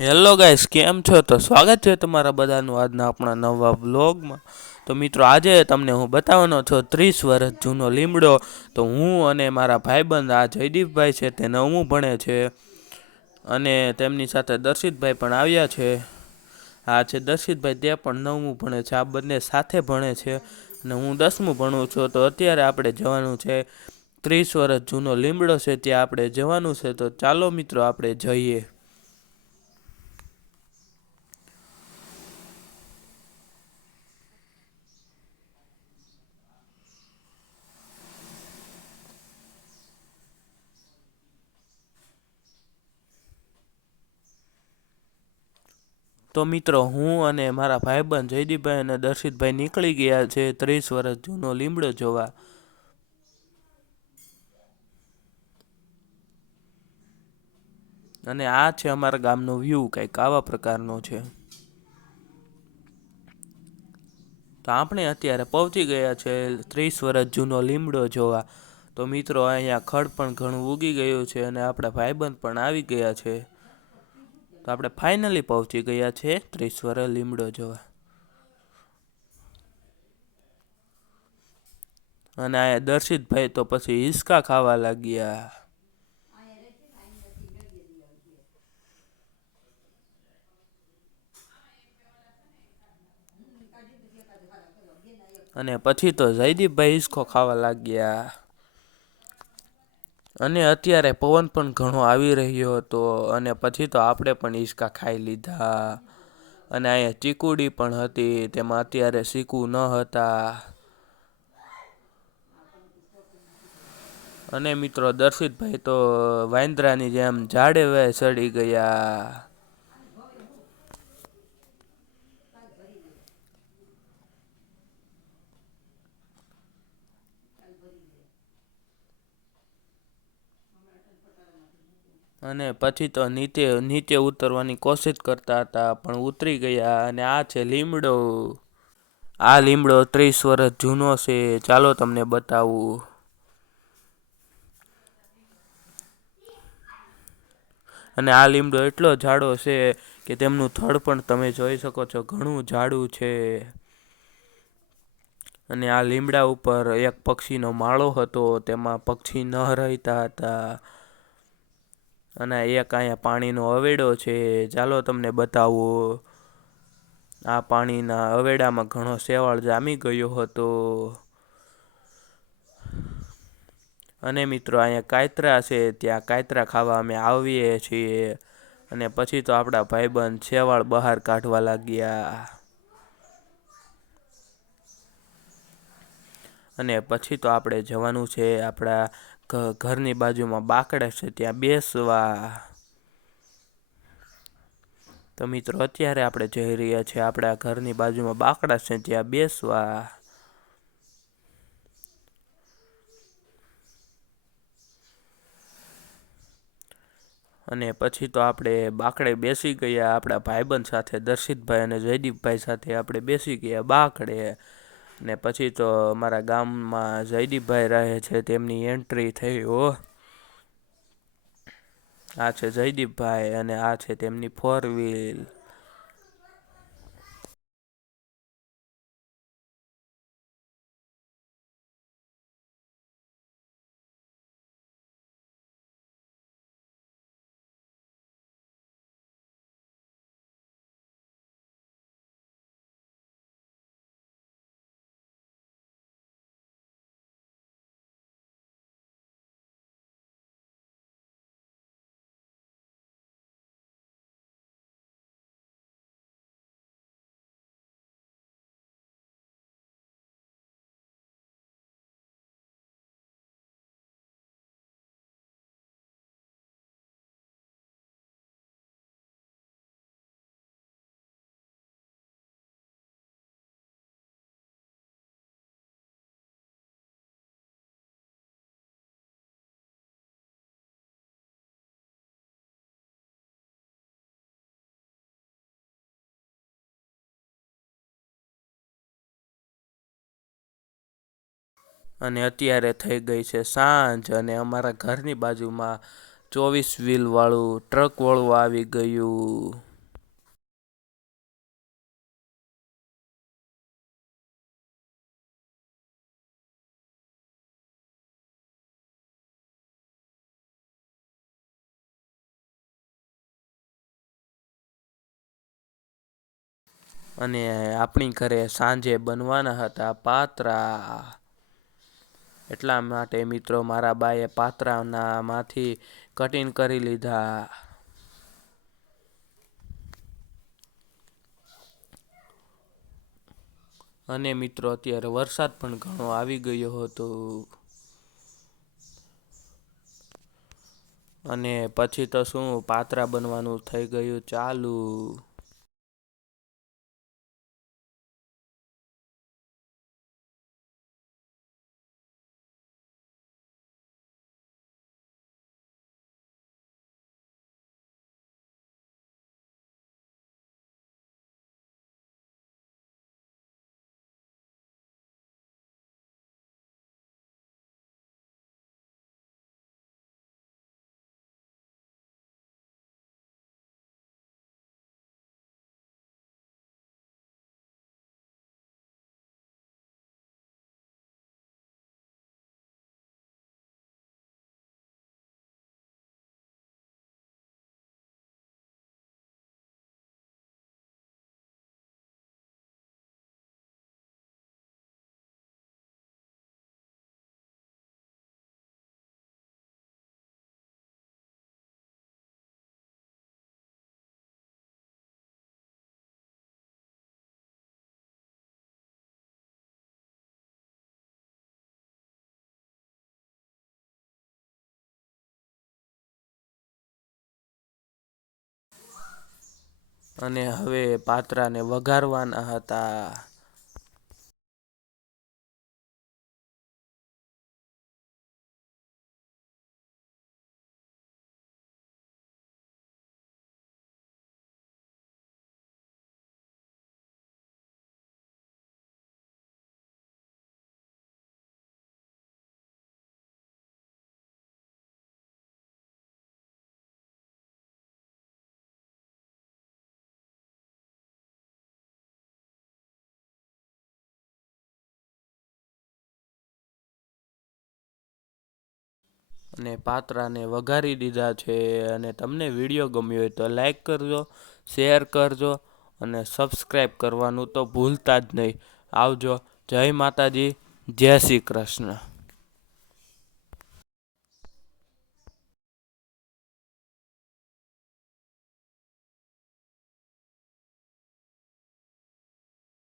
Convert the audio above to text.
Hello guys કેમ છો? તો સ્વાગત છે તમારા બધાનું આજના આપણા નવા વ્લોગમાં. તો મિત્રો, આજે તમને હું બતાવવાનો છું, ત્રીસ વર્ષ જૂનો લીમડો. તો હું અને મારા ભાઈબંધ, આ જયદીપભાઈ છે, તે નવમું ભણે છે. અને તેમની સાથે દર્શિતભાઈ પણ આવ્યા છે. આ છે દર્શિતભાઈ, તે પણ નવમું ભણે છે. આ બંને સાથે ભણે છે. અને હું દસમું ભણું છું. તો અત્યારે આપણે જવાનું છે, ત્રીસ વર્ષ જૂનો લીમડો છે, ત્યાં આપણે જવાનું છે. તો ચાલો મિત્રો, આપણે જઈએ. તો મિત્રો, હું અને મારા ભાઈબંધ જયદીપભાઈ અને દર્શિતભાઈ નીકળી ગયા છે ત્રીસ વર્ષ જૂનો લીમડો જોવા. અને આ છે અમારા ગામનો વ્યૂ કંઈક આવા પ્રકારનો છે. તો આપણે અત્યારે પહોંચી ગયા છે ત્રીસ વર્ષ જૂનો લીમડો જોવા. તો મિત્રો, અહીંયા ખડ પણ ઘણું ઉગી ગયું છે અને આપણા ભાઈબંધ પણ આવી ગયા છે. તો આપણે ફાઇનલી પહોંચી ગયા છે ત્રીસ વર્ષ લીમડો જોવા. અને આ દર્શિતભાઈ તો પછી હિસકા ખાવા લાગ્યા. અને પછી તો જયદીપભાઈ હિસકો ખાવા લાગ્યા. અને અત્યારે પવન પણ ઘણો આવી રહ્યો હતો અને પછી તો આપણે પણ હિસકા ખાઈ લીધા. અને અહીંયા ચીકુડી પણ હતી, તેમાં અત્યારે શીકુ ન હતા. અને મિત્રો દર્શિતભાઈ તો વાંદરાની જેમ ઝાડે વે ચડી ગયા. અને પછી તો નીચે નીચે ઉતરવાની કોશિશ કરતા હતા, પણ ઉતરી ગયા અને આ છે લીમડો. આ લીમડો ત્રીસ વર્ષ જૂનો છે, ચાલો તમને બતાવું. અને આ લીમડો એટલો જાડો છે કે તેમનું થડ પણ તમે જોઈ શકો છો, ઘણું જાડું છે. અને આ લીમડા ઉપર એક પક્ષીનો માળો હતો, તેમાં પક્ષી ન રહેતા હતા. અને એક અહીંયા પાણીનો અવેડો છે. ચાલો તમને બતાવું. આ પાણીના અવેડામાં ઘણો શેવાળ જામી ગયો હતો. અને મિત્રો, અહીંયા કાયત્રા છે. ત્યાં કાયત્રા ખાવા અમે આવીએ છીએ. અને પછી તો આપણા ભાઈબંધ શેવાળ બહાર કાઢવા લાગ્યા. અને પછી તો આપણે જવાનું છે આપણા ઘરની બાજુમાં બાકડા છે, ત્યાં બેસવા. તો મિત્રો, અત્યારે આપણે જઈ રહ્યા છીએ, આપણા ઘરની બાજુમાં બાકડા છે, ત્યાં બેસવા. અને પછી તો આપણે બાકડે બેસી ગયા, આપણા ભાઈબંધ સાથે, દર્શિતભાઈ અને જયદીપભાઈ સાથે આપણે બેસી ગયા, બાકડે. ને પછી તો અમારા ગામમાં જયદીપભાઈ રહે છે, તેમની એન્ટ્રી થઈ, હો. આ છે જયદીપભાઈ અને આ છે તેમની ફોર વ્હીલ અને અત્યારે થઈ ગઈ છે સાંજ અને અમારા ઘરની બાજુમાં ચોવીસ વ્હીલવાળું ટ્રકવાળું આવી ગયું. અને આપણી ઘરે સાંજે બનવાના હતા પાત્રા. એટલા માટે મિત્રો મારા બાએ પાત્રાનામાંથી કટિંગ કરી લીધા. અને મિત્રો, અત્યારે વરસાદ પણ ઘણો આવી ગયો હતો. અને પછી તો શું, પાત્રા બનવાનું થઈ ગયું ચાલુ. અને હવે પાત્રાને વઘારવાના હતા. અને પાત્રાને વઘારી દીધા છે અને તમને વીડિયો ગમ્યો હોય તો લાઈક કરજો, શેર કરજો અને સબસ્ક્રાઈબ કરવાનું તો ભૂલતા જ નહીં. આવજો. જય માતાજી. જય શ્રી કૃષ્ણ.